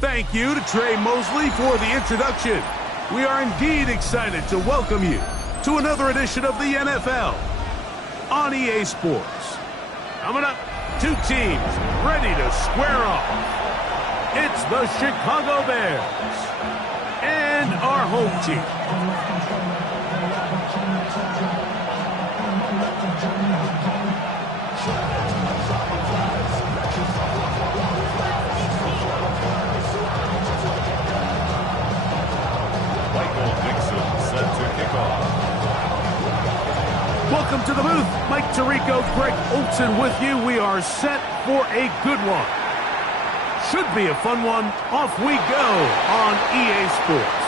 Thank you to Trey Mosley for the introduction. We are indeed excited to welcome you to another edition of the NFL on EA Sports. Coming up, two teams ready to square off. It's the Chicago Bears and our home team. Welcome to the booth. Mike Tirico, Greg Olsen with you. We are set for a good one. Should be a fun one. Off we go on EA Sports.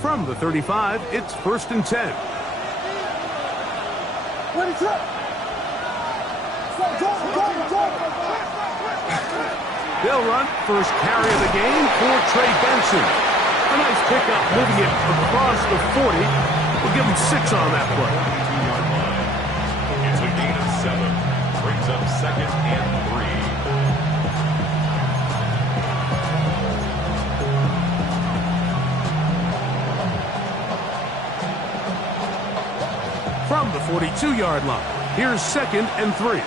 From the 35, it's 1st and 10. They'll run first carry of the game for Trey Benson. A nice pickup, moving it across the 40. We'll give him 6 on that play. It's a gain of 7. Brings up 2nd and 3. From the 42-yard line, here's 2nd and 3.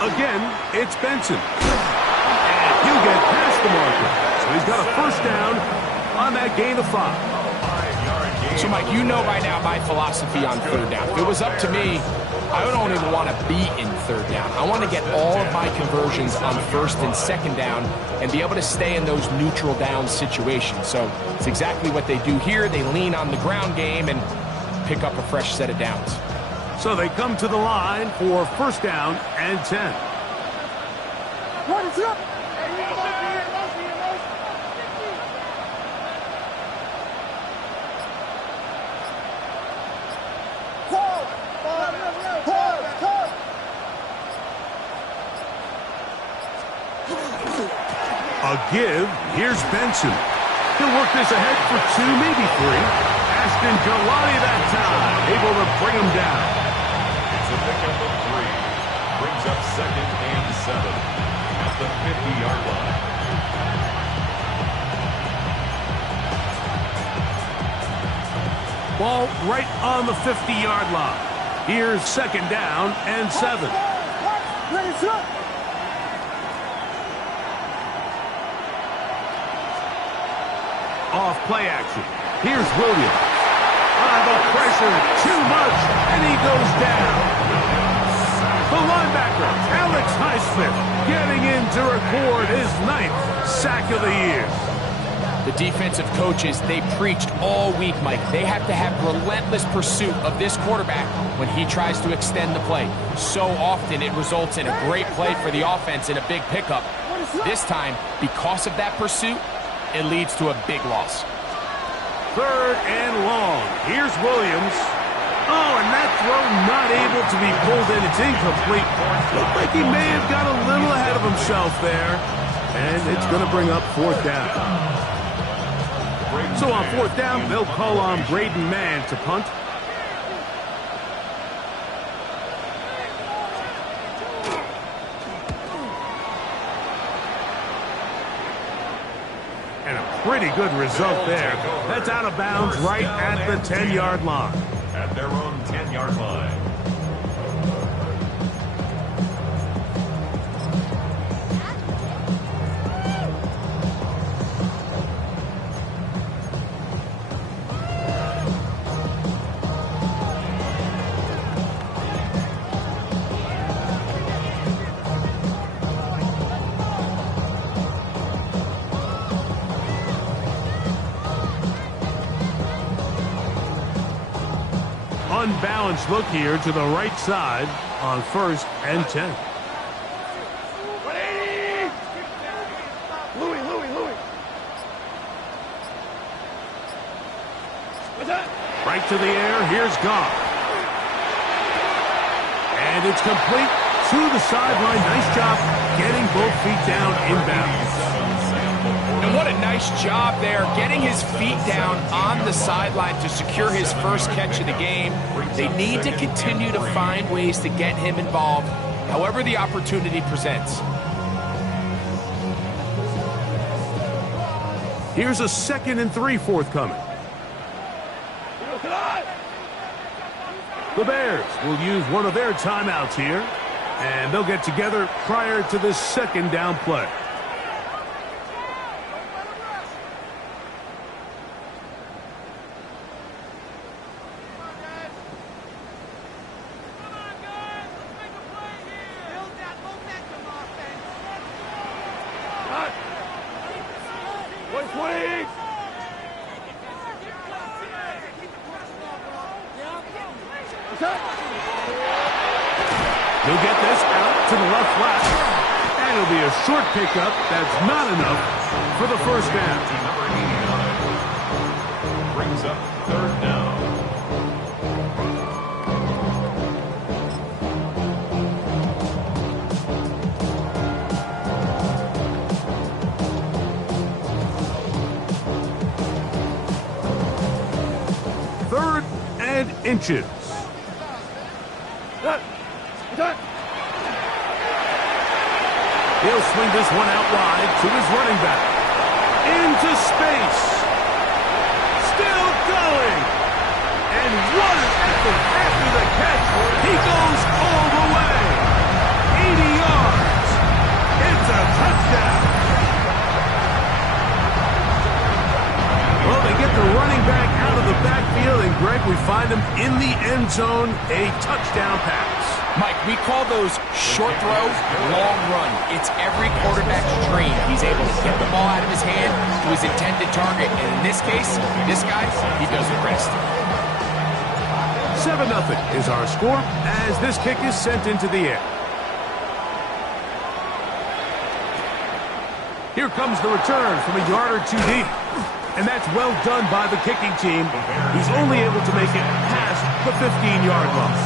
Again, it's Benson. And he'll get past the marker. So he's got a 1st down on that gain of 5. So, Mike, you know by now my philosophy on 3rd down. If it was up to me, I don't even want to be in 3rd down. I want to get all of my conversions on 1st and 2nd down and be able to stay in those neutral down situations. So it's exactly what they do here. They lean on the ground game and pick up a fresh set of downs. So they come to the line for 1st down and 10. A give. Here's Benson. He'll work this ahead for 2, maybe 3. Ashton Galani that time, able to bring him down. It's a pickup of 3. Brings up 2nd and 7 at the 50-yard line. Ball right on the 50-yard line. Here's 2nd down and 7. Off play action. Here's Williams. The pressure, too much, and he goes down. The linebacker, Alex Highsmith, getting in to record his 9th sack of the year. The defensive coaches, they preached all week, Mike. They have to have relentless pursuit of this quarterback when he tries to extend the play. So often it results in a great play for the offense and a big pickup. This time, because of that pursuit, it leads to a big loss. 3rd and long. Here's Williams. Oh, and that throw not able to be pulled in. It's incomplete. Looked like he may have got a little ahead of himself there. And it's going to bring up 4th down. So on 4th down, they'll call on Braden Mann to punt. And a pretty good result there. That's out of bounds right at the 10-yard line. at their own 10-yard line. Unbalanced look here to the right side on 1st and 10. Right to the air. Here's Goff. And it's complete to the sideline. Nice job getting both feet down inbounds. And what a nice job there, getting his feet down on the sideline to secure his first catch of the game. They need to continue to find ways to get him involved, however the opportunity presents. Here's a 2nd and 3 forthcoming. The Bears will use one of their timeouts here, and they'll get together prior to this 2nd down play. He'll get this out to the left flat, and it'll be a short pickup. That's not enough for the first down. Number 89 brings up 3rd down. Third and inches. He'll swing this one out wide to his running back. Into space. Still going. And what an effort after the catch. He goes all the way. 80 yards. It's a touchdown. Well, they get the running back out of the backfield, and Greg, we find him in the end zone, a touchdown pass. Mike, we call those short throw, long run. It's every quarterback's dream. He's able to get the ball out of his hand to his intended target. And in this case, this guy, he doesn't rest. 7-0 is our score as this kick is sent into the air. Here comes the return from a yard or two deep. And that's well done by the kicking team. He's only able to make it past the 15-yard line.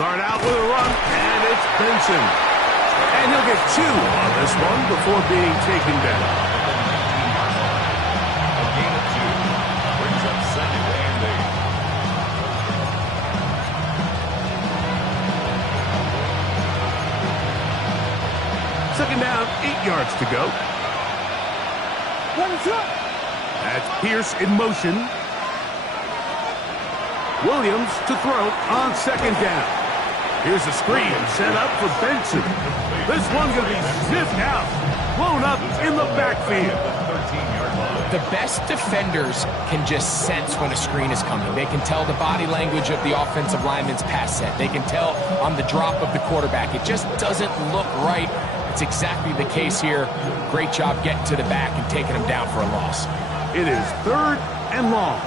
Start out with a run, and it's Benson. And he'll get 2 on this one before being taken down. A gain of 2 brings up 2nd and 8. 2nd down, 8 yards to go. That's Pierce in motion. Williams to throw on 2nd down. Here's a screen set up for Benson. This one's going to be sniffed out. Blown up in the backfield. The best defenders can just sense when a screen is coming. They can tell the body language of the offensive lineman's pass set. They can tell on the drop of the quarterback. It just doesn't look right. It's exactly the case here. Great job getting to the back and taking him down for a loss. It is 3rd and long.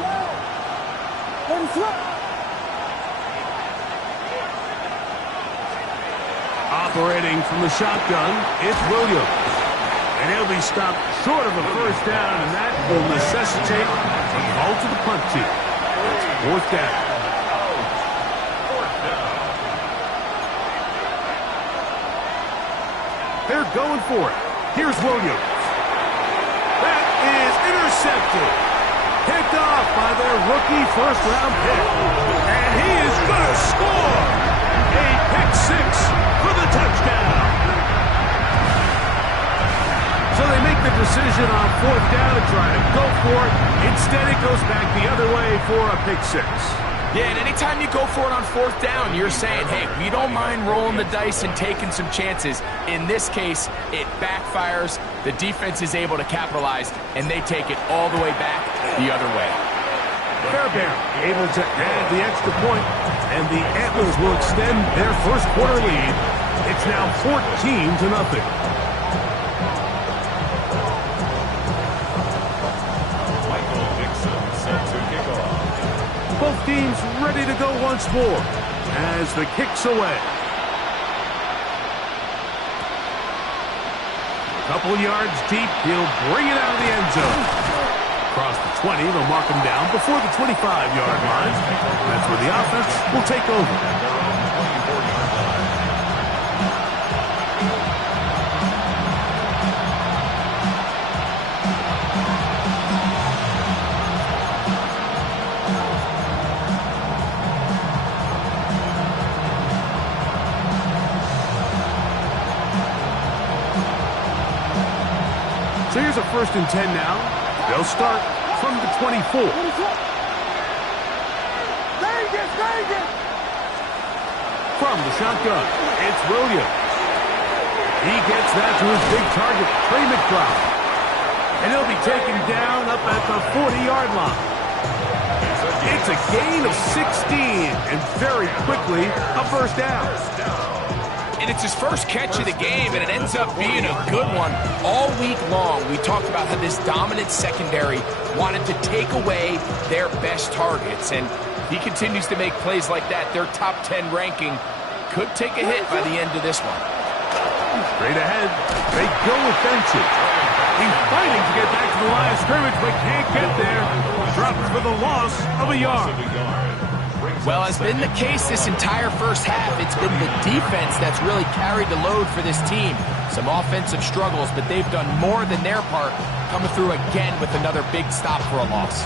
Operating from the shotgun, it's Williams. And he'll be stopped short of a first down, and that will necessitate a call to the punt team. It's 4th down. They're going for it. Here's Williams. That is intercepted. Picked off by their rookie first-round pick. And he is going to score. A pick six for the touchdown. So they make the decision on fourth down to try to go for it. Instead, it goes back the other way for a pick six. Yeah, and anytime you go for it on fourth down, you're saying, hey, we don't mind rolling the dice and taking some chances. In this case, it backfires. The defense is able to capitalize, and they take it all the way back the other way. Fairbairn able to add the extra point, and the Antlers will extend their first quarter lead. It's now 14-0. Both teams ready to go once more as the kick's away. A couple yards deep, he'll bring it out of the end zone. Across the 20, they'll mark him down before the 25-yard line. That's where the offense will take over. So here's a 1st and 10 now. They'll start from the 24. From the shotgun, it's Williams. He gets that to his big target, Trey McBride. And he'll be taken down up at the 40-yard line. It's a gain of 16, and very quickly, a first down. And it's his first catch of the game, and it ends up being a good one. All week long, we talked about how this dominant secondary wanted to take away their best targets, and he continues to make plays like that. Their top 10 ranking could take a hit by the end of this one. Straight ahead, they go with Benson. He's fighting to get back to the line of scrimmage, but can't get there. Drops for the loss of a yard. Well, as been the case this entire first half, it's been the defense that's really carried the load for this team. Some offensive struggles, but they've done more than their part, coming through again with another big stop for a loss.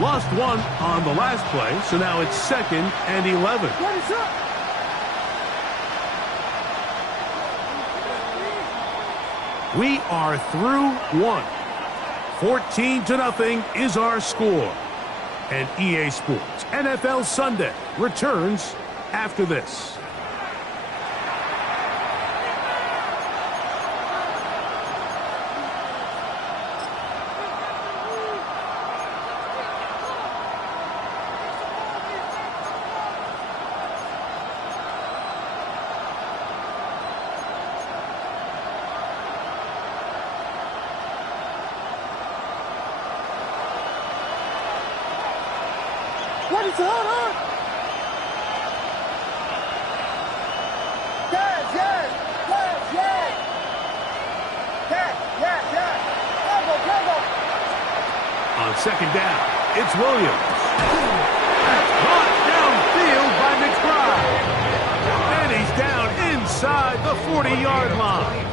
Lost one on the last play, so now it's 2nd and 11. We are through one. 14-0 is our score. And EA Sports NFL Sunday returns after this. What is on? Yes. On 2nd down, it's Williams. That's caught downfield by McBride. And he's down inside the 40-yard line.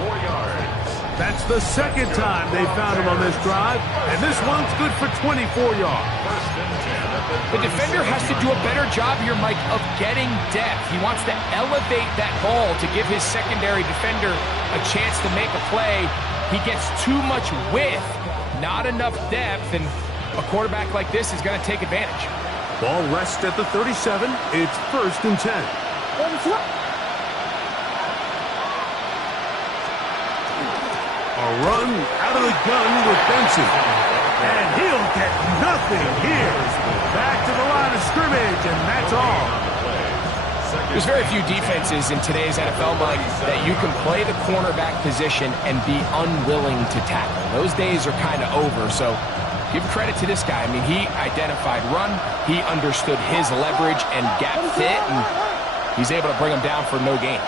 That's the 2nd time they found him on this drive, and this one's good for 24 yards. The defender has to do a better job here, Mike, of getting depth. He wants to elevate that ball to give his secondary defender a chance to make a play. He gets too much width, not enough depth, and a quarterback like this is going to take advantage. Ball rests at the 37. It's 1st and 10. A run out of the gun with Benson. And he'll get nothing here. Back to the line of scrimmage, and that's all. There's very few defenses in today's NFL, Mike, that you can play the cornerback position and be unwilling to tackle. Those days are kind of over, so give credit to this guy. I mean, he identified run, he understood his leverage and gap fit, and he's able to bring him down for no gain.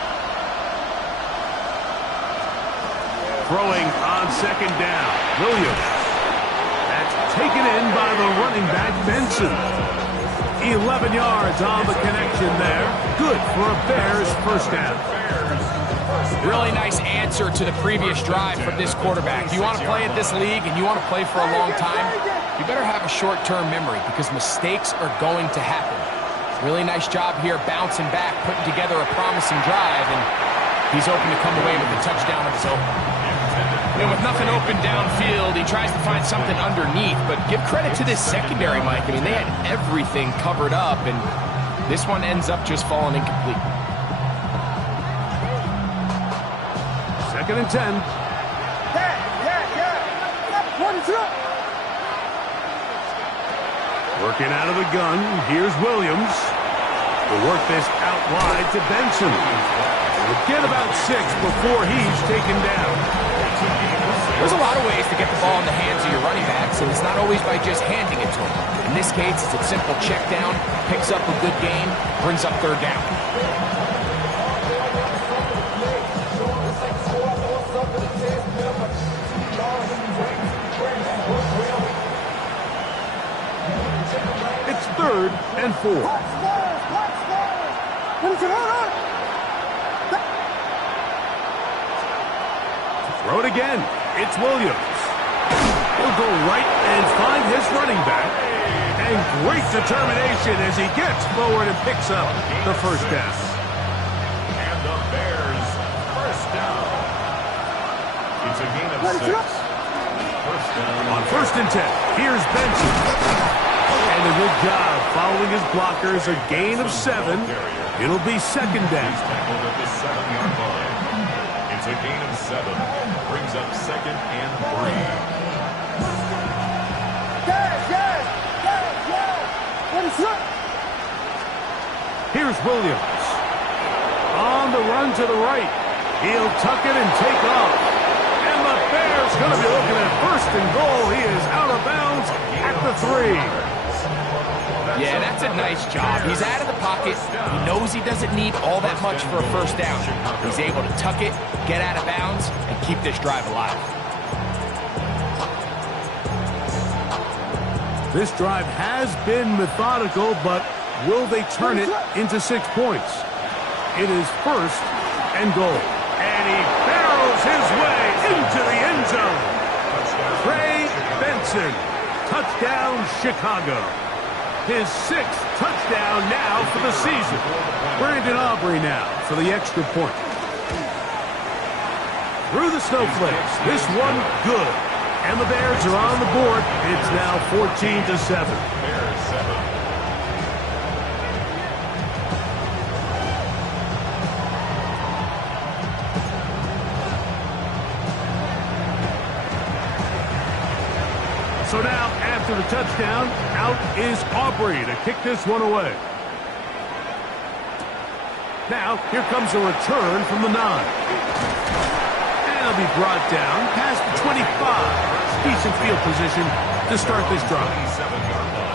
Throwing on 2nd down, Williams. That's taken in in by the running back, Benson. 11 yards on the connection there. Good for a Bears first down. Really nice answer to the previous drive from this quarterback. If you want to play at this league and you want to play for a long time, you better have a short-term memory because mistakes are going to happen. Really nice job here bouncing back, putting together a promising drive, and he's open to come away with a touchdown of his own. And with nothing open downfield, he tries to find something underneath, but give credit to this secondary, Mike. I mean, they had everything covered up, and this one ends up just falling incomplete. 2nd and 10. Working out of the gun, here's Williams. We'll work this out wide to Benson. We'll get about 6 before he's taken down. There's a lot of ways to get the ball in the hands of your running backs, and it's not always by just handing it to them. In this case, it's a simple check down, picks up a good gain, brings up 3rd down. It's 3rd and 4. Throw it again. It's Williams. He'll go right and find his running back. And great determination as he gets forward and picks up the first down. And the Bears first down. It's a gain of 6. First down. On 1st and 10, here's Benson. And a good job following his blockers, a gain of 7. It'll be 2nd down. He's tackled at the 7-yard line. It's a gain of 7. Brings up 2nd and 3. Here's Williams. On the run to the right. He'll tuck it and take off. And the Bears going to be looking at 1st and goal. He is out of bounds at the 3. Yeah, that's a nice job. He's out of the pocket. He knows he doesn't need all that much for a first down. He's able to tuck it, get out of bounds, and keep this drive alive. This drive has been methodical, but will they turn it into 6 points? It is 1st and goal. And he barrels his way into the end zone. Trey Benson, touchdown Chicago. His 6th touchdown now for the season. Brandon Aubrey now for the extra point. Through the snowflakes, this one good. And the Bears are on the board. It's now 14-7. Bears 7. So now, after the touchdown, out is Aubrey to kick this one away. Now, here comes a return from the 9. And it'll be brought down past the 25. Decent field position to start this drive. 27-yard line.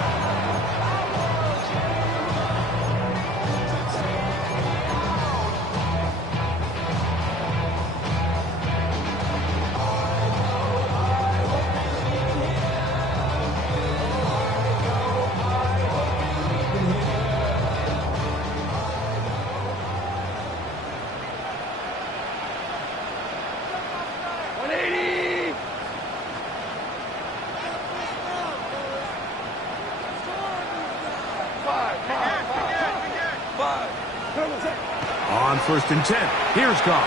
On 1st and 10, here's Goff.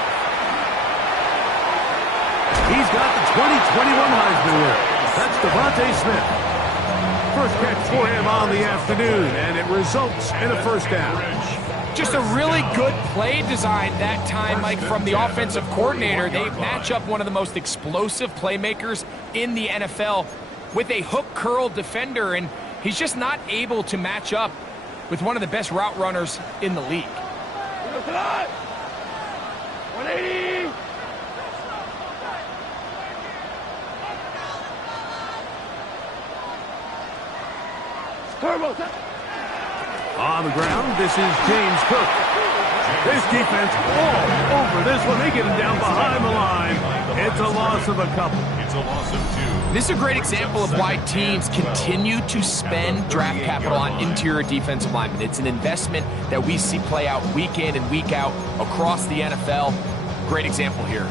He's got the 2021 Heisman winner. That's Devontae Smith. First catch for him on the afternoon, and it results in a first down. Just a really good play design that time, Mike, from the offensive coordinator. They match up one of the most explosive playmakers in the NFL with a hook curl defender, and he's just not able to match up with one of the best route runners in the league. 180! On the ground, this is James Cook. This defense all over this one. They get him down behind the line. It's a loss of a couple. It's a loss of 2. This is a great example of why teams continue to spend draft capital on interior defensive linemen. It's an investment that we see play out week in and week out across the NFL. Great example here.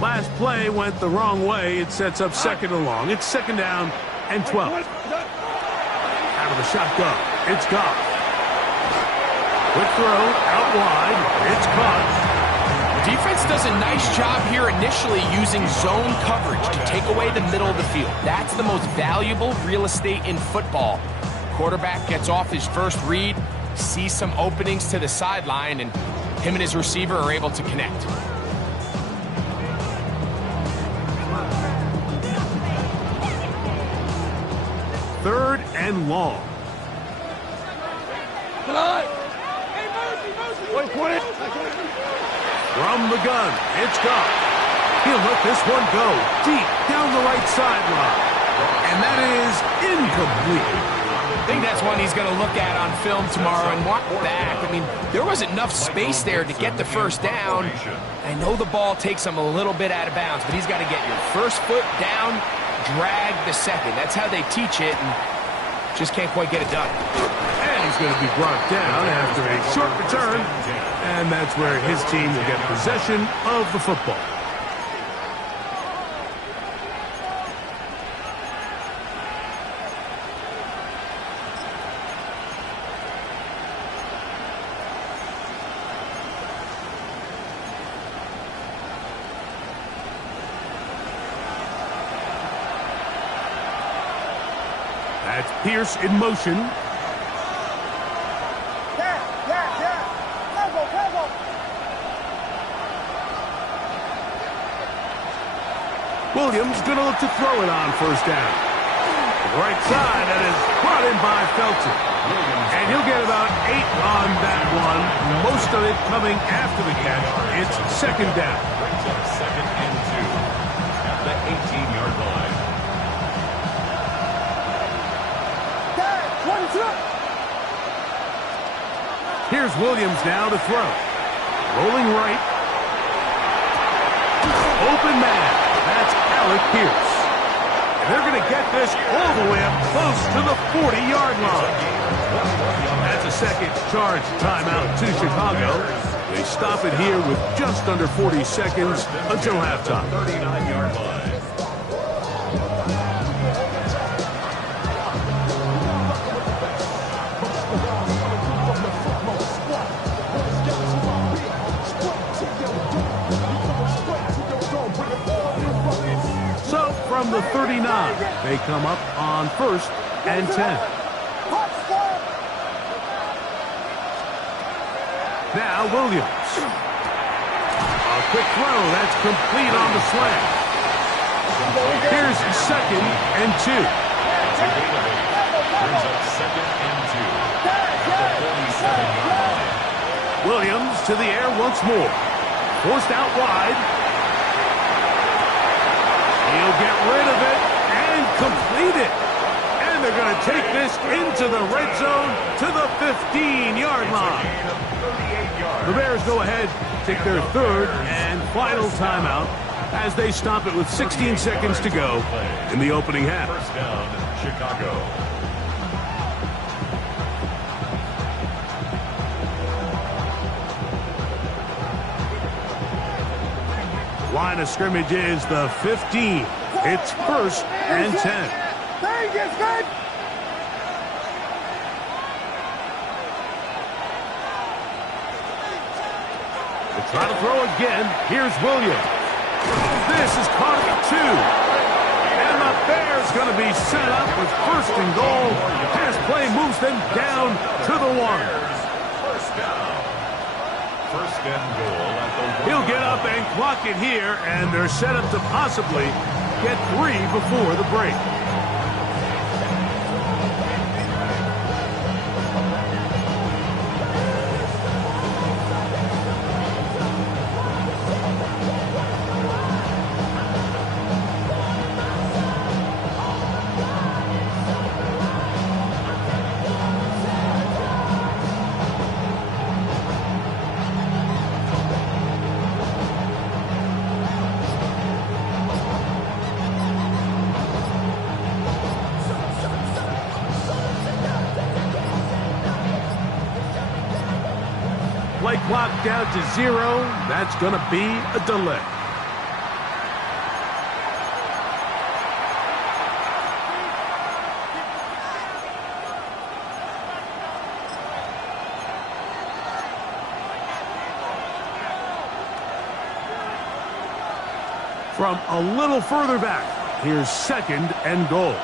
Last play went the wrong way. It sets up second and long. It's second down and 12. Out of the shotgun. It's Goff. Quick throw out wide. It's caught. Defense does a nice job here initially using zone coverage to take away the middle of the field. That's the most valuable real estate in football. Quarterback gets off his first read, sees some openings to the sideline, and him and his receiver are able to connect. Third and long. From the gun, it's Goff. He'll let this one go deep down the right sideline. And that is incomplete. I think that's one he's going to look at on film tomorrow and watch back. I mean, there wasn't enough space there to get the first down. I know the ball takes him a little bit out of bounds, but he's got to get your first foot down, drag the second. That's how they teach it, and just can't quite get it done. And he's going to be brought down after a short return, and that's where his team will get possession of the football. That's Pierce in motion. Williams going to look to throw it on first down. Right side, that is brought in by Felton. And he'll get about 8 on that one. Most of it coming after the catch. It's second down. Brings up second and 2 at the 18-yard line. Here's Williams now to throw. Rolling right. Open man. That's Alec Pierce. And they're going to get this all the way up close to the 40-yard line. That's a second charge timeout to Chicago. They stop it here with just under 40 seconds until halftime. 39-yard line. From the 39, they come up on first and 10. Now Williams. A quick throw, that's complete on the slant. Here's second and 2. Brings up second and 2 at the 47-yard line. Williams to the air once more. Forced out wide. He'll get rid of it and complete it. And they're going to take this into the red zone to the 15-yard line. The Bears go ahead, take their third and final timeout as they stop it with 16 seconds to go in the opening half. First down, Chicago. Line of scrimmage is the 15. It's first and 10. They try to throw again. Here's Williams. This is caught at 2. And the Bears going to be set up with first and goal. Pass play moves them down to the 1. First down. First and goal at the 1. He'll get up and clock it here, and they're set up to possibly get 3 before the break. clock down to 0. That's going to be a delay. From a little further back, here's 2nd and goal.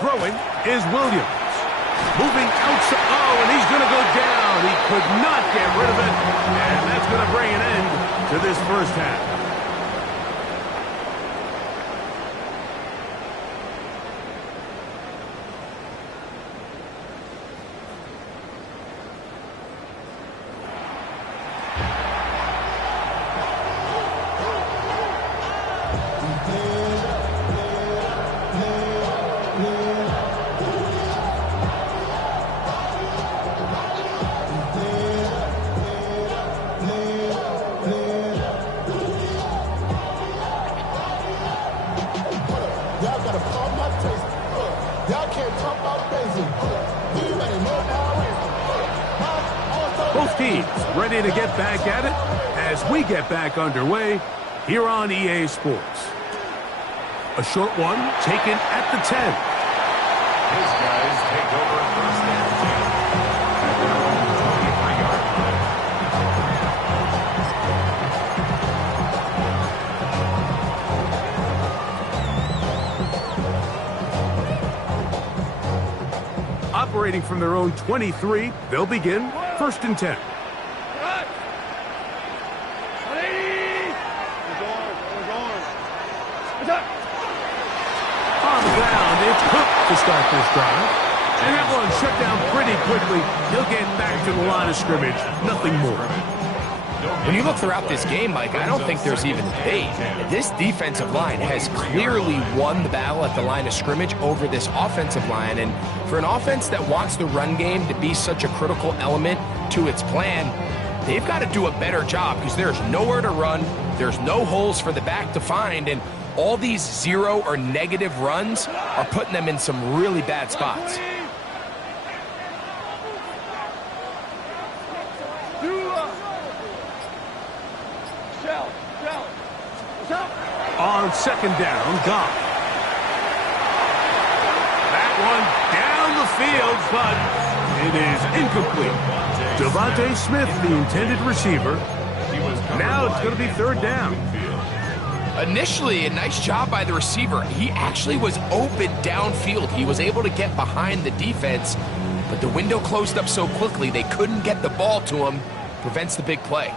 Throwing is Williams. Moving outside. Oh, and he's going to go down. He could not get rid of it. And that's going to bring an end to this first half. Both teams ready to get back at it as we get back underway here on EA Sports. A short one taken at the 10. His guys take over first and 10 at their own 23-yard line. Operating from their own 23, they'll begin 1st and 10. On the ground, it's Cook to start this drive. And that one shut down pretty quickly. He'll get back to the line of scrimmage. Nothing more. When you look throughout this game, Mike, I don't think there's even debate. This defensive line has clearly won the battle at the line of scrimmage over this offensive line. And for an offense that wants the run game to be such a critical element to its plan, they've got to do a better job because there's nowhere to run. There's no holes for the back to find. And all these 0 or negative runs are putting them in some really bad spots. On 2nd down, Goff. That one down the field, but it is incomplete. Devontae Smith, the intended receiver. Now it's going to be 3rd down. Initially, a nice job by the receiver. He actually was open downfield. He was able to get behind the defense, but the window closed up so quickly they couldn't get the ball to him. Prevents the big play.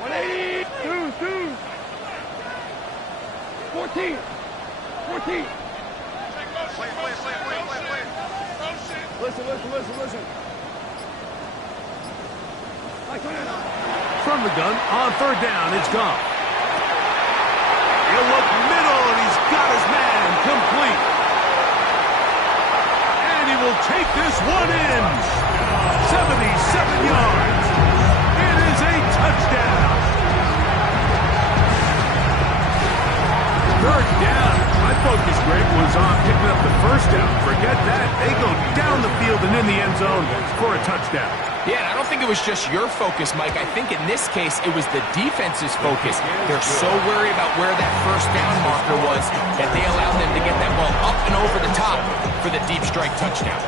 180, 14. Listen. From the gun, on 3rd down, it's Goff. He'll look middle, and he's got his man complete. And he will take this one in. 77 yards. It is a touchdown. 3rd down. My focus, Greg, was on picking up the 1st down. Forget that. They go down the field and in the end zone for a touchdown. Yeah, and I don't think it was just your focus, Mike. I think in this case, it was the defense's focus. They're so worried about where that 1st down marker was that they allowed them to get that ball up and over the top for the deep strike touchdown.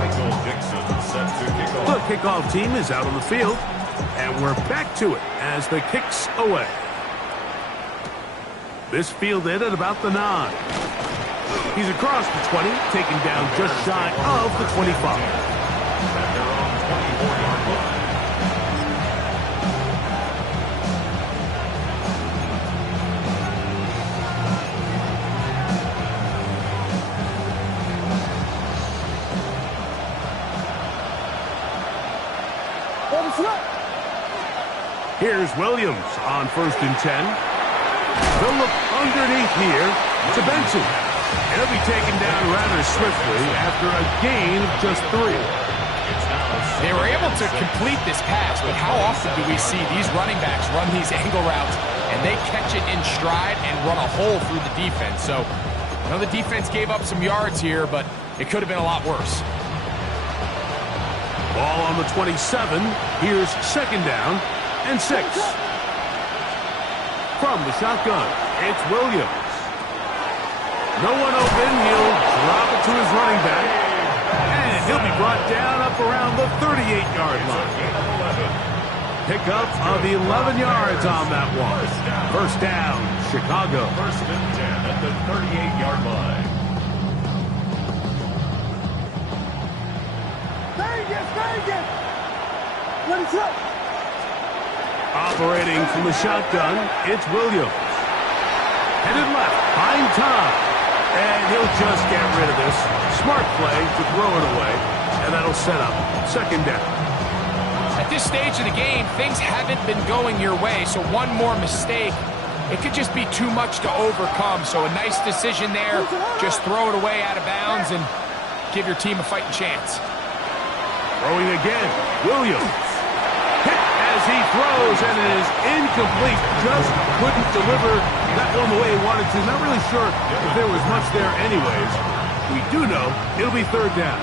Michael Dixon set to kick off. The kickoff team is out on the field, and we're back to it as the kick's away. This fielded at about the 9. He's across the 20, taken down just shy of the 25. At their own 24-yard line. Here's Williams on 1st and 10. They'll look underneath here to Benson. And he'll be taken down rather swiftly after a gain of just 3. They were able to complete this pass, but how often do we see these running backs run these angle routes and they catch it in stride and run a hole through the defense? So, I know the defense gave up some yards here, but it could have been a lot worse. Ball on the 27. Here's 2nd down and 6. From the shotgun, it's Williams. No one open. He'll drop it to his running back. And he'll be brought down up around the 38-yard line. Pickup of 11 yards on that one. 1st down, Chicago. 1st and 10 at the 38-yard line. Operating from the shotgun, it's Williams. Headed left, behind Tom. And he'll just get rid of this. Smart play to throw it away. And that'll set up 2nd down. At this stage of the game, things haven't been going your way, so one more mistake, it could just be too much to overcome. So a nice decision there. Just throw it away out of bounds and give your team a fighting chance. Throwing again, Williams. Hit as he throws, and it is incomplete. Just couldn't deliver that one the way he wanted to. Not really sure if there was much there anyways. We do know it'll be 3rd down.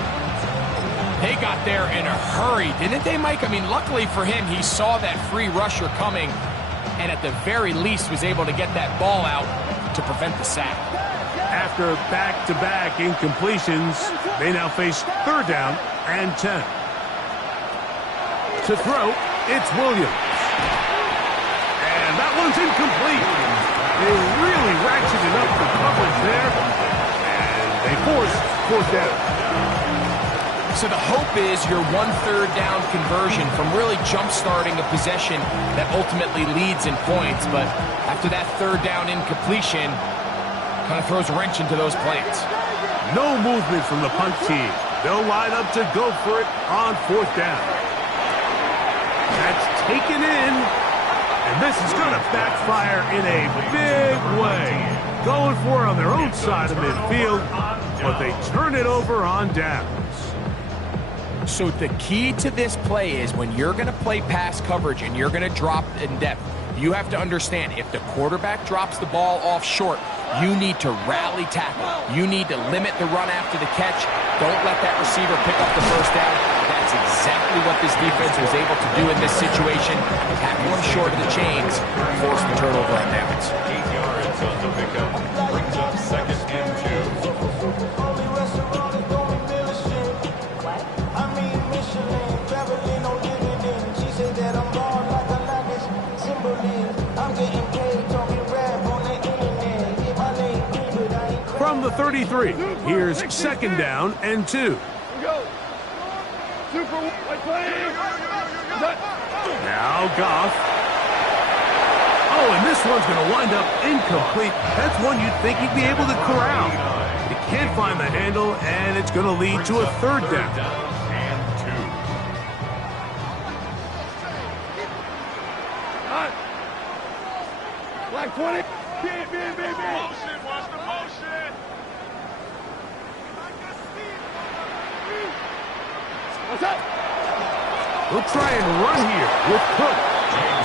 They got there in a hurry, didn't they, Mike? I mean, luckily for him, he saw that free rusher coming, and at the very least was able to get that ball out to prevent the sack. After back-to-back incompletions, they now face 3rd down and 10. To throw, it's Williams. And that one's incomplete. They really ratcheted up the coverage there, and they force 4th down. So the hope is your 1/3 down conversion from really jump-starting a possession that ultimately leads in points. But after that 3rd down incompletion, kind of throws a wrench into those plans. No movement from the punt team. They'll line up to go for it on 4th down. That's taken in, and this is going to backfire in a big way. Going for it on their own side of midfield, but they turn it over on downs. So the key to this play is when you're going to play pass coverage and you're going to drop in depth, you have to understand if the quarterback drops the ball off short, you need to rally tackle. You need to limit the run after the catch. Don't let that receiver pick up the 1st down. That's exactly what this defense was able to do in this situation. Tackle him short of the chains, force the turnover on downs. 8 yards on the pickup. Brings up 2nd and 2. From the 33, here's 2nd down and 2. Now Goff. Oh, and this one's going to wind up incomplete. That's one you'd think he'd be able to corral. He can't find the handle, and it's going to lead to a 3rd down. And 2. Black 20. What's up? We'll try and run here with Cook.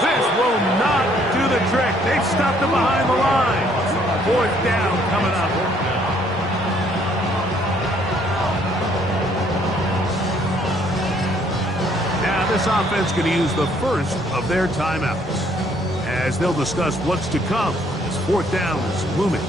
This will not do the trick. They've stopped him behind the line. 4th down coming up. Now this offense going to use the first of their timeouts as they'll discuss what's to come as 4th down is looming.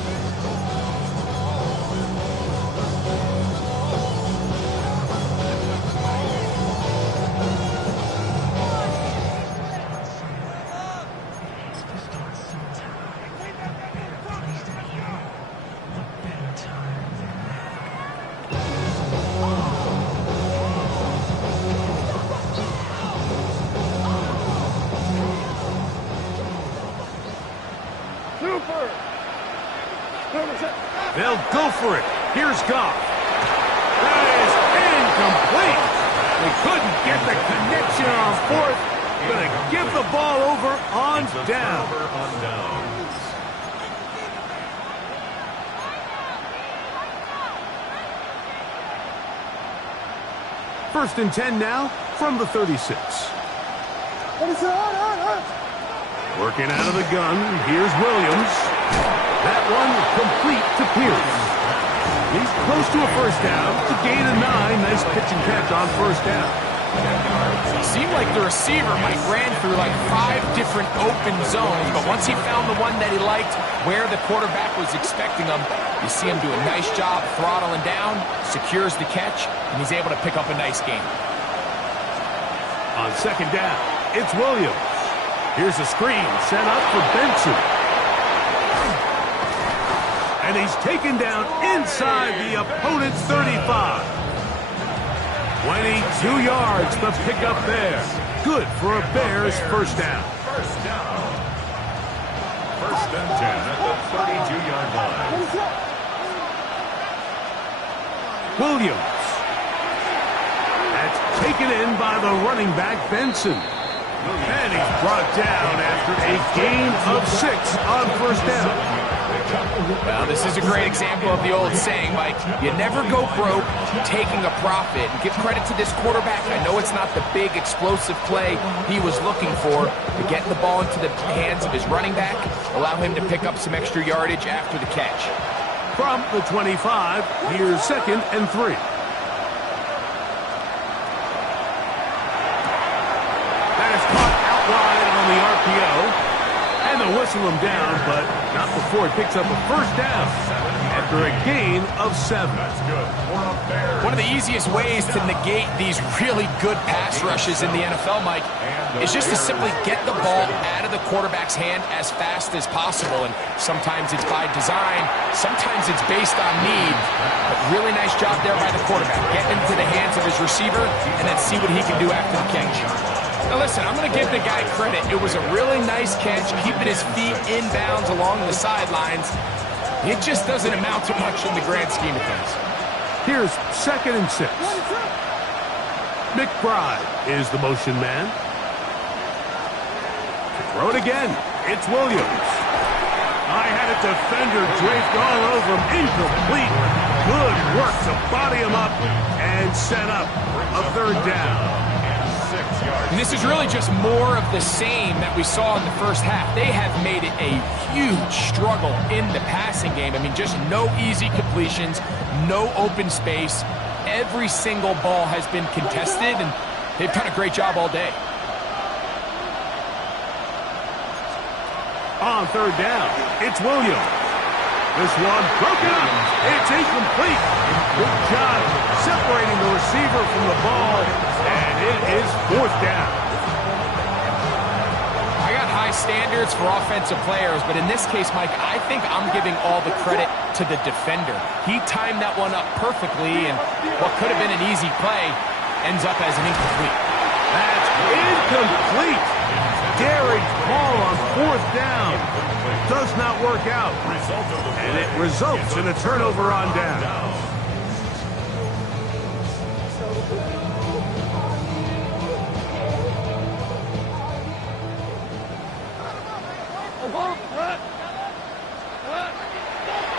They'll go for it. Here's Goff. That is incomplete. They couldn't get the connection on 4th Going to give the ball over on down. First and 10 now from the 36. Working out of the gun, here's Williams. That one complete to Pierce. He's close to a first down, to gain a 9. Nice pitch and catch on first down. It seemed like the receiver, Mike, ran through like 5 different open zones, but once he found the one that he liked, where the quarterback was expecting him, you see him do a nice job throttling down, secures the catch, and he's able to pick up a nice gain. On second down, it's Williams. Here's a screen set up for Benson. And he's taken down inside the opponent's 35. 22 yards the pickup there. Good for a Bears first down. First and 10 at the 32-yard line. Williams. That's taken in by the running back, Benson. And he's brought down after a gain of 6 on first down. Well, this is a great example of the old saying, Mike, you never go broke taking a profit. And give credit to this quarterback. I know it's not the big explosive play he was looking for, but getting the ball into the hands of his running back, allow him to pick up some extra yardage after the catch. From the 25, here's second and 3. That is caught out wide on the RPO. And they'll whistle him down, but not before he picks up a first down after a gain of 7. One of the easiest ways to negate these really good pass rushes in the NFL, Mike, is just to simply get the ball out of the quarterback's hand as fast as possible. And sometimes it's by design, sometimes it's based on need. But really nice job there by the quarterback. Get into the hands of his receiver and then see what he can do after the catch. Now listen, I'm going to give the guy credit. It was a really nice catch, keeping his feet in bounds along the sidelines. It just doesn't amount to much in the grand scheme of things. Here's second and 6. McBride is the motion man. Throw it again. It's Williams. I had a defender draped all over him. Incomplete. Good work to body him up and set up a third down. And this is really just more of the same that we saw in the first half. They have made it a huge struggle in the passing game. I mean, just no easy completions, no open space. Every single ball has been contested, and they've done a great job all day. On third down, it's Williams. This one broken up. It's incomplete. Good job separating the receiver from the ball, and it is fourth down. I got high standards for offensive players, but in this case, Mike, I think I'm giving all the credit to the defender. He timed that one up perfectly, and what could have been an easy play ends up as an incomplete. That's incomplete. Daring ball on fourth down. Does not work out. And it results in a turnover on down.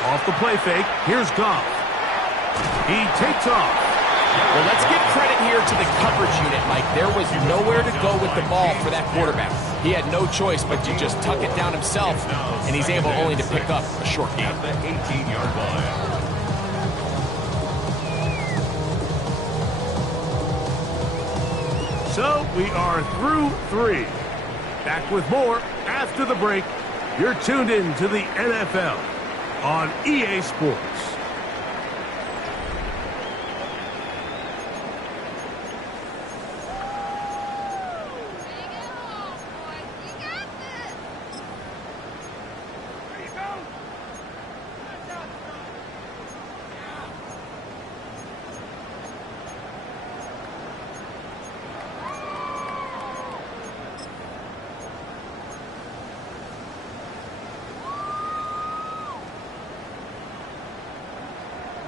Off the play fake, here's Goff. He takes off. Well, let's give credit here to the coverage unit, Mike. There was nowhere to go with the ball for that quarterback. He had no choice but to just tuck it down himself, and he's able only to pick up a short gain. At the 18-yard line. So we are through 3. Back with more after the break. You're tuned in to the NFL on EA Sports.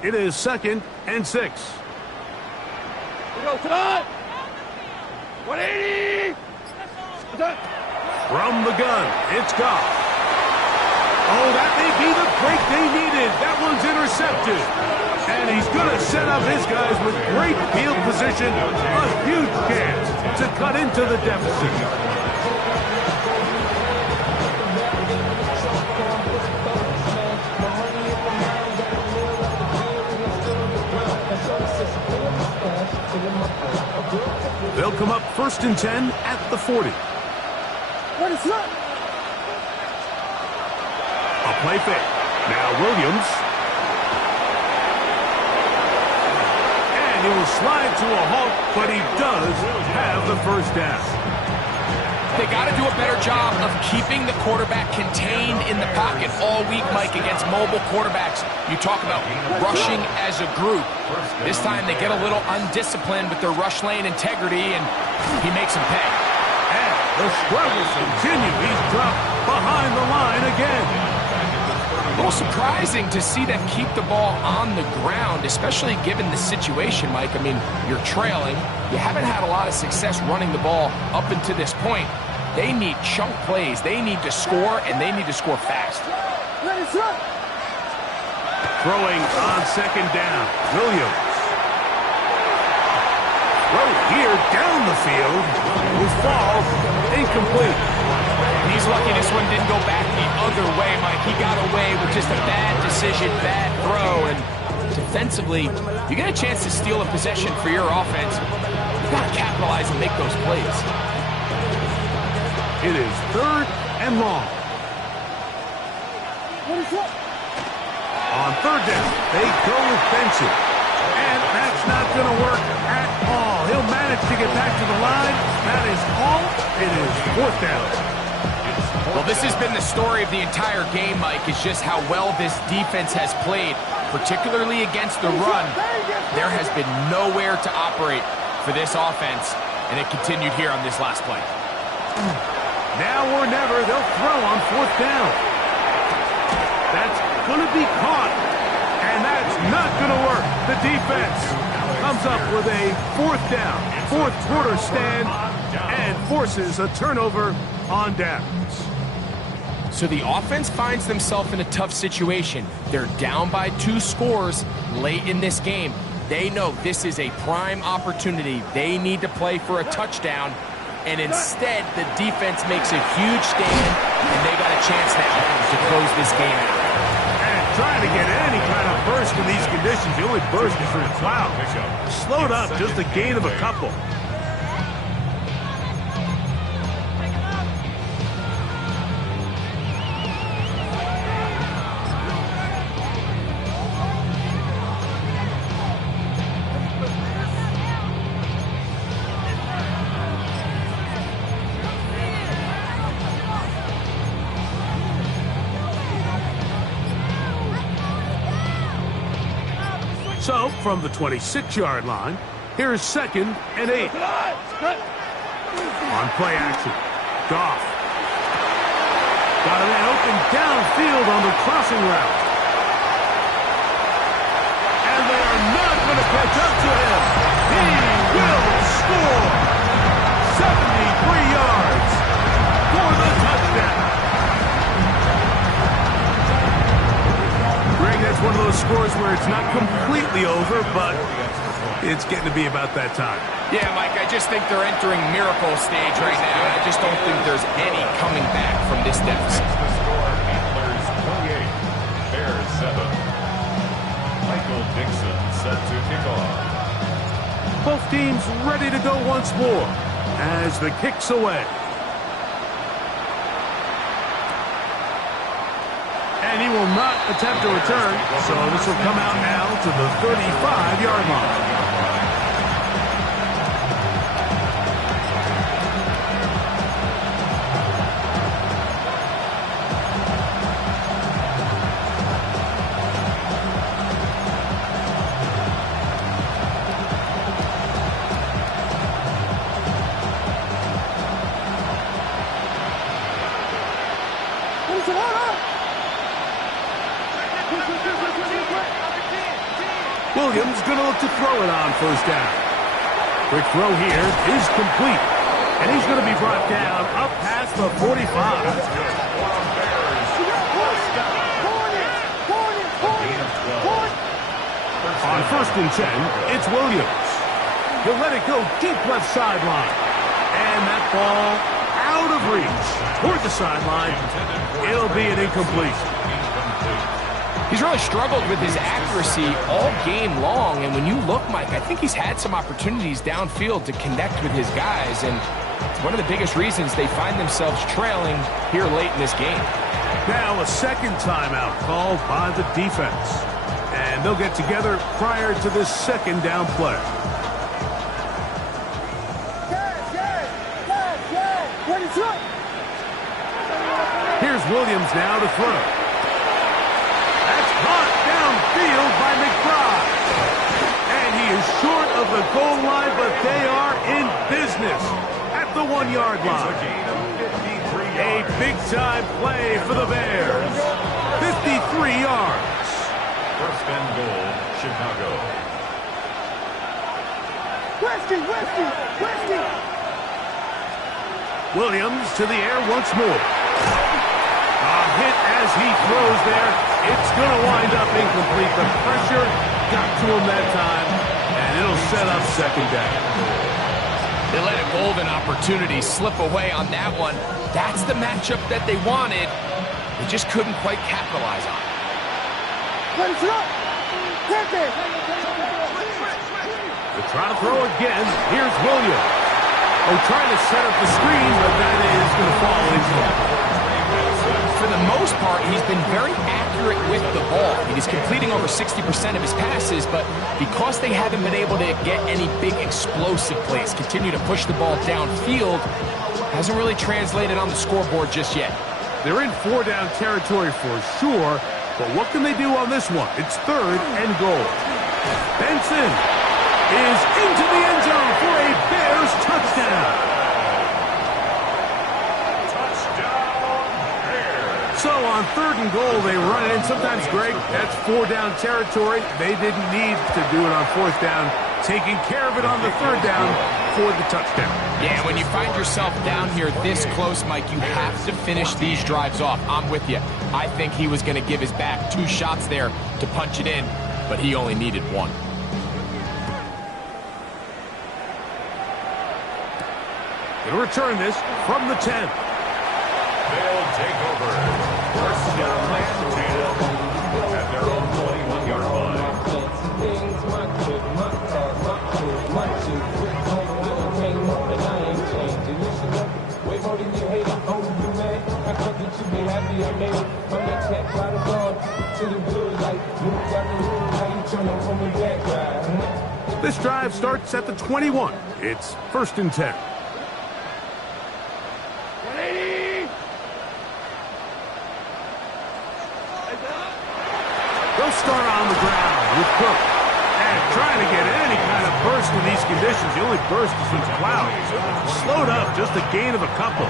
It is second and 6. We go tonight. 180. From the gun, it's Goff. Oh, that may be the break they needed. That one's intercepted. And he's going to set up his guys with great field position. A huge chance to cut into the deficit. They'll come up 1st and 10 at the 40. What is that? A play fake. Now Williams. And he will slide to a halt, but he does have the first down. They got to do a better job of keeping the quarterback contained in the pocket all week, Mike, against mobile quarterbacks. You talk about rushing as a group. This time they get a little undisciplined with their rush lane integrity, and he makes them pay. And the struggles continue. He's dropped behind the line again. A little surprising to see them keep the ball on the ground, especially given the situation, Mike. I mean, you're trailing. You haven't had a lot of success running the ball up until this point. They need chunk plays. They need to score, and they need to score fast. Throwing on 2nd down. Williams. Throw here down the field. Will fall. Incomplete. He's lucky this one didn't go back the other way, Mike. He got away with just a bad decision, bad throw, and defensively, you get a chance to steal a possession for your offense. You've got to capitalize and make those plays. It is 3rd and long. On 3rd down, they go with Benson. And that's not going to work at all. He'll manage to get back to the line. That is all. It is 4th down. Well, this has been the story of the entire game, Mike, is just how well this defense has played, particularly against the run. There has been nowhere to operate for this offense, and it continued here on this last play. Now or never, they'll throw on 4th down. That's going to be caught, and that's not going to work. The defense comes up with a 4th down, 4th quarter stand, and forces a turnover on downs. So the offense finds themselves in a tough situation. They're down by 2 scores late in this game. They know this is a prime opportunity. They need to play for a touchdown, and instead the defense makes a huge stand, and they got a chance now to close this game out. And trying to get any kind of burst in these conditions, the only burst is from the cloud. Slowed up, just a gain of a couple. So, from the 26-yard line, here's 2nd and 8. On play action, Goff. Got a man open downfield on the crossing route. And they are not going to catch up to him. He will score. 73 yards for the touchdown. Greg, that's one of those scores where it's not completely over, but it's getting to be about that time. Yeah, Mike, I just think they're entering miracle stage right now. I just don't think there's any coming back from this deficit. The score, Antlers 28, Bears 7. Michael Dixon set to kick off. Both teams ready to go once more as the kick's away. And he will not attempt a return, so this will come out now to the 35-yard line. Williams going to look to throw it on 1st down. Quick throw here is complete. And he's going to be brought down up past the 45. On 1st and 10, it's Williams. He'll let it go deep left sideline. And that ball out of reach toward the sideline. It'll be an incompletion. He's really struggled with his accuracy all game long, and when you look, Mike, I think he's had some opportunities downfield to connect with his guys, and it's one of the biggest reasons they find themselves trailing here late in this game. Now a second timeout called by the defense, and they'll get together prior to this second down play. Here's Williams now to throw. That's caught downfield by McBride. And he is short of the goal line, but they are in business at the 1-yard line. A big-time play for the Bears. 53 yards. 1st and goal, Chicago. Westy! Williams to the air once more. A hit as he throws there. It's going to wind up incomplete. The pressure got to him that time, and it'll set up second down. They let a golden opportunity slip away on that one. That's the matchup that they wanted. They just couldn't quite capitalize on it. They're trying to throw again. Here's Williams. They're trying to set up the screen, but that is going to fall into. For the most part, he's been very accurate with the ball. He's completing over 60% of his passes, but because they haven't been able to get any big explosive plays, continue to push the ball downfield, hasn't really translated on the scoreboard just yet. They're in 4-down territory for sure, but what can they do on this one? It's 3rd and goal. Benson is into the end zone for a Bears touchdown. So on 3rd and goal, they run it in. Sometimes, Greg, that's 4-down territory. They didn't need to do it on 4th down. Taking care of it on the 3rd down for the touchdown. Yeah, when you find yourself down here this close, Mike, you have to finish these drives off. I'm with you. I think he was going to give his back 2 shots there to punch it in, but he only needed 1. He'll return this from the 10. They'll take over. 1st down and 10 at their own 21-yard line. This drive starts at the 21. It's 1st and 10. They'll start on the ground with Cook. And trying to get any kind of burst in these conditions. The only burst is when it's cloudy. Slowed up, just a gain of a couple.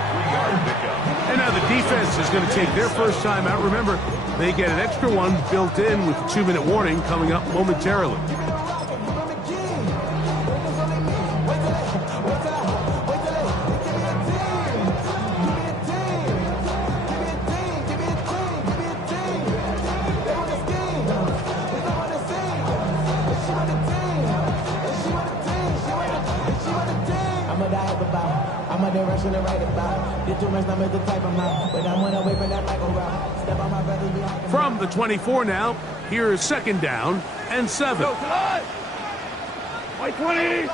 And now the defense is going to take their first time out. Remember, they get an extra one built in with the 2-minute warning coming up momentarily. From the 24 now, here's 2nd down and 7. White 20.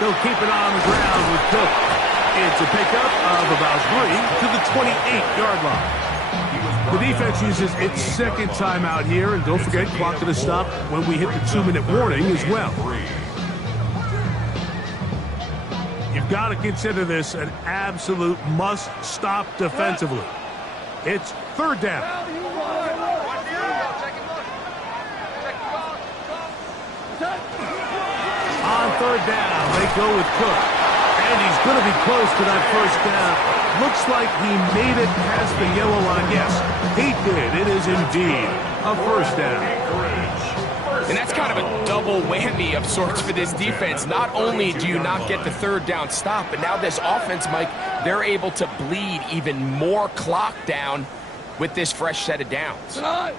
They'll keep it on the ground with Cook. It's a pickup of about 3 to the 28-yard line. The defense uses its 2nd timeout here, and don't forget, clock going to stop when we hit the 2-minute warning as well. You've got to consider this an absolute must-stop defensively. It's 3rd down. On 3rd down, they go with Cook. And he's going to be close to that 1st down. Looks like he made it past the yellow line. Yes, he did. It is indeed a 1st down. And that's kind of a double whammy of sorts for this defense. Not only do you not get the third down stop, but now this offense, Mike, they're able to bleed even more clock down with this fresh set of downs. They'll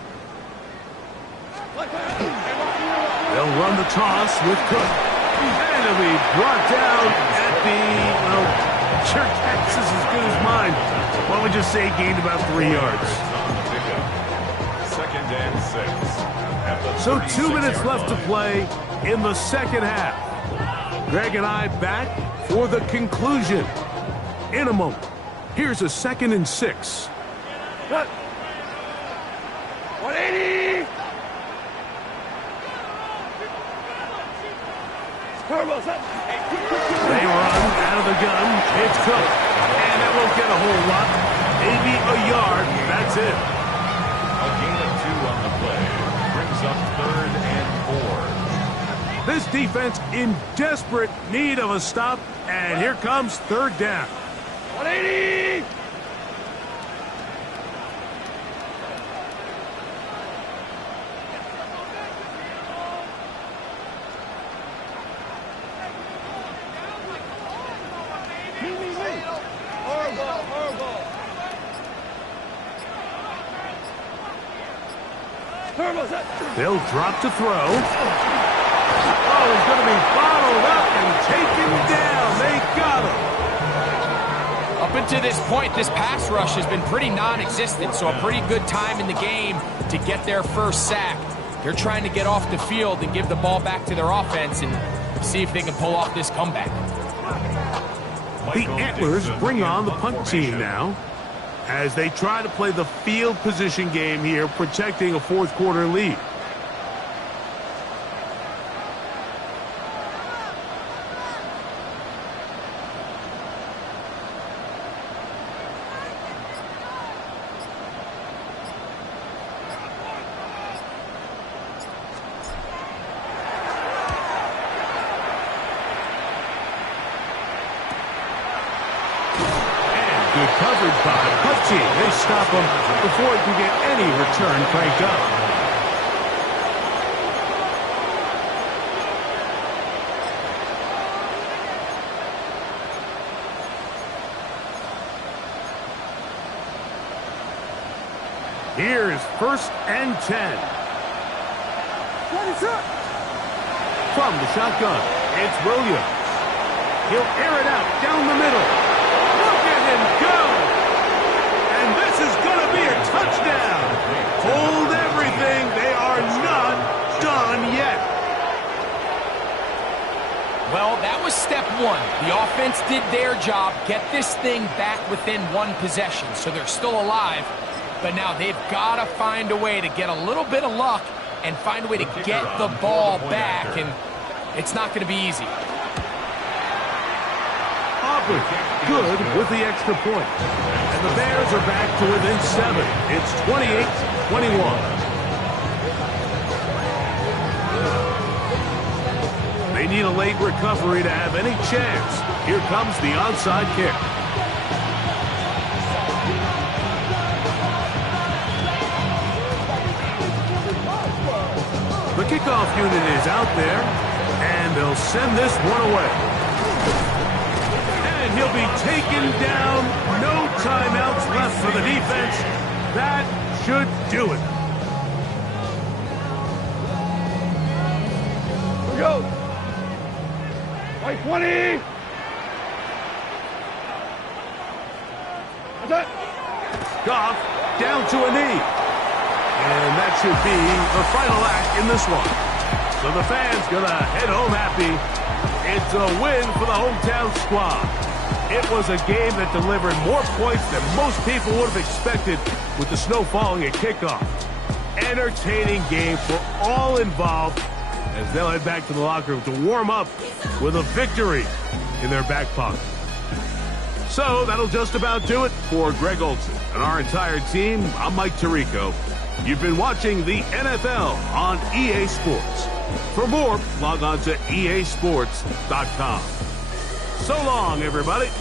run the toss with Cook. And it'll be brought down at the, well, your guess is as good as mine. Why don't we just say gained about 3 yards? Second and 6. So 2 minutes left to play in the second half. Greg and I back for the conclusion in a moment. Here's a 2nd and 6. 180! They run out of the gun. It's Cook. And that won't get a whole lot. Maybe a yard. That's it. A gain of 2 on the play. Brings up 3rd and 4. This defense in desperate need of a stop. And here comes 3rd down. 180! They'll drop to throw. Oh, he's going to be bottled up and taken down. They got him. Up until this point, this pass rush has been pretty non-existent, so a pretty good time in the game to get their first sack. They're trying to get off the field and give the ball back to their offense and see if they can pull off this comeback. The Antlers bring on the punt team now as they try to play the field position game here, protecting a 4th quarter lead. Good coverage by Hutchie. They stop him before he can get any return cranked up. Here's 1st and 10. What is up? From the shotgun, it's Williams. He'll air it out down the middle. Look at him go! And this is going to be a touchdown. Hold everything. They are not done yet. Well, that was step 1. The offense did their job, get this thing back within 1 possession, so they're still alive. But now they've got to find a way to get a little bit of luck and find a way to get the ball back, and it's not going to be easy. Aubrey, good with the extra point. And the Bears are back to within 7. It's 28-21. They need a late recovery to have any chance. Here comes the onside kick. The kickoff unit is out there, and they'll send this one away. And he'll be taken down. No timeouts left for the defense. That should do it. Here we go. Right 20. That's it. Goff down to a knee. And that should be the final act in this one. So the fans gonna head home happy. It's a win for the hometown squad. It was a game that delivered more points than most people would have expected with the snow falling at kickoff. Entertaining game for all involved as they'll head back to the locker room to warm up with a victory in their back pocket. So that'll just about do it for Greg Olsen and our entire team. I'm Mike Tirico. You've been watching the NFL on EA Sports. For more, log on to easports.com. So long, everybody.